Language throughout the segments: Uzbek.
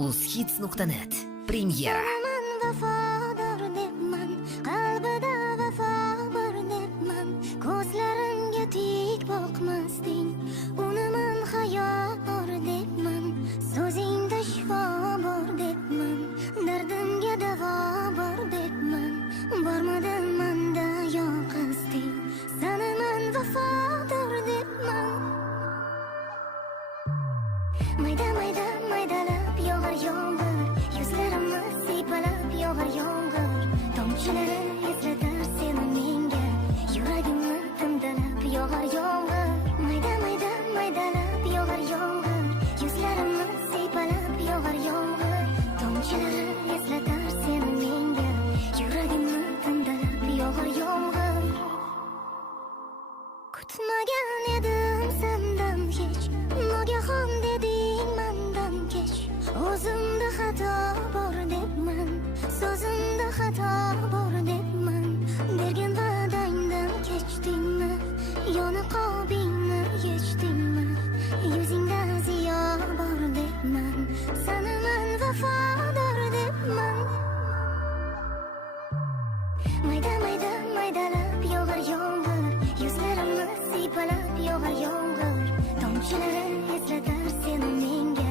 uzhits.net Premyera. So'naman vafodor debman, qalbida vafo bor debman. Ko'zlarimga tik boqmasding, unaman hayo bor debman. So'zingda shifo bor debman, dardimga davo bor debman. Bormadi manda yoqasding, so'naman vafodor debman. Mayda mayda maydalab yog'ar yomg'ir, yuzlarimni siypalab yog'ar yomg'ir. Tomchilari eslatar seni menga, yuragimni timdalab yog'ar yomg'ir. Mayda mayda maydalab yog'ar yomg'ir, yuzlarimni siypalab yog'ar yomg'ir. Tomchilari eslatar seni menga, yuragimni timdalab yog'ar yomg'ir. Kutmagan edim sendan hech, nogahon deding mendan kech. O'zimda xato bor debman, so'zimda xato bor debman. Bergan va'dangdan kechdingmi, yoni qobingni yechdingmi? Yuzingda ziyo bor debman, so'naman vafodor debman. Mayda mayda maydalab yog'ar yomg'ir, yuzlarimni siypalab yog'ar yomg'ir. Tomchilari eslatar seni menga,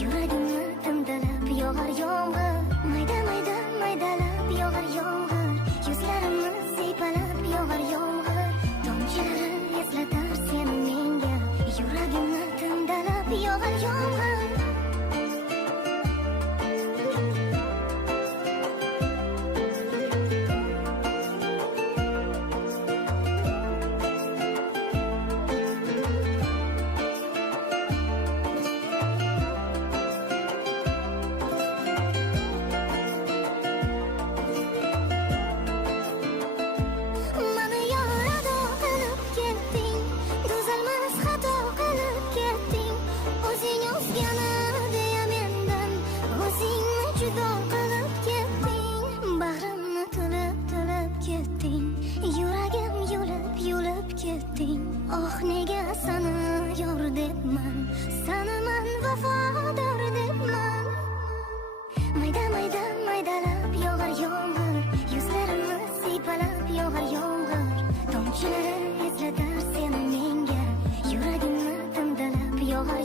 yuragimni timdalab yog'ar yomg'ir. Mayda mayda maydalab yog'ar yomg'ir, yuzlarimni siypalab yog'ar yomg'ir. Tomchilari eslatar seni menga, yuragimni timdalab yog'ar yomg'ir. Yuragim yulib ketding. Oh nega sana yor debman, so'naman vafodor debman. Mayda mayda maydalab yog'ar yomg'ir, yuzlarimni siypalab yog'ar yomg'ir. Tomchilari eslatar seni menga, yuragimni timdalab yog'ar